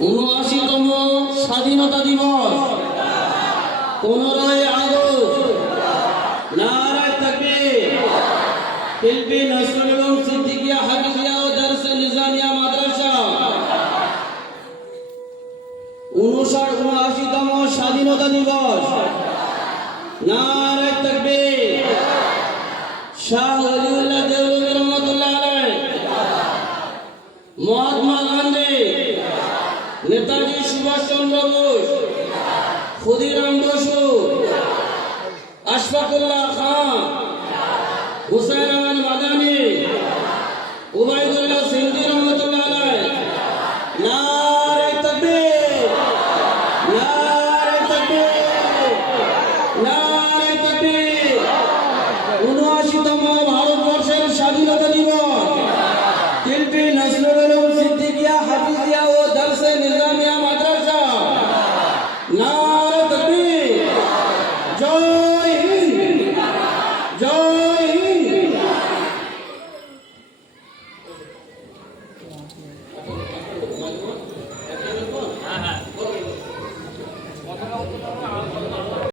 ৭৯তম স্বাধীনতা দিবস 15ই আগস্ট। নারায়ে তাকবীর। হিলবি নসরুল এবং সিদ্দিকিয়া হাফিজিয়া ও দারসে নিজামিয়া মাদ্রাসা ৭৯তম স্বাধীনতা দিবস। নারায়ে তাকবীর। শাহ ওলিউল্লাহ দেওবন্দি রহমাতুল্লাহ আলাইহি, মহাত্মা গান্ধী, নেতাজি সুভাষ চন্দ্র বোস, ক্ষুদিরাম বসু, আশফাকুল্লাহ খান, হুসাইন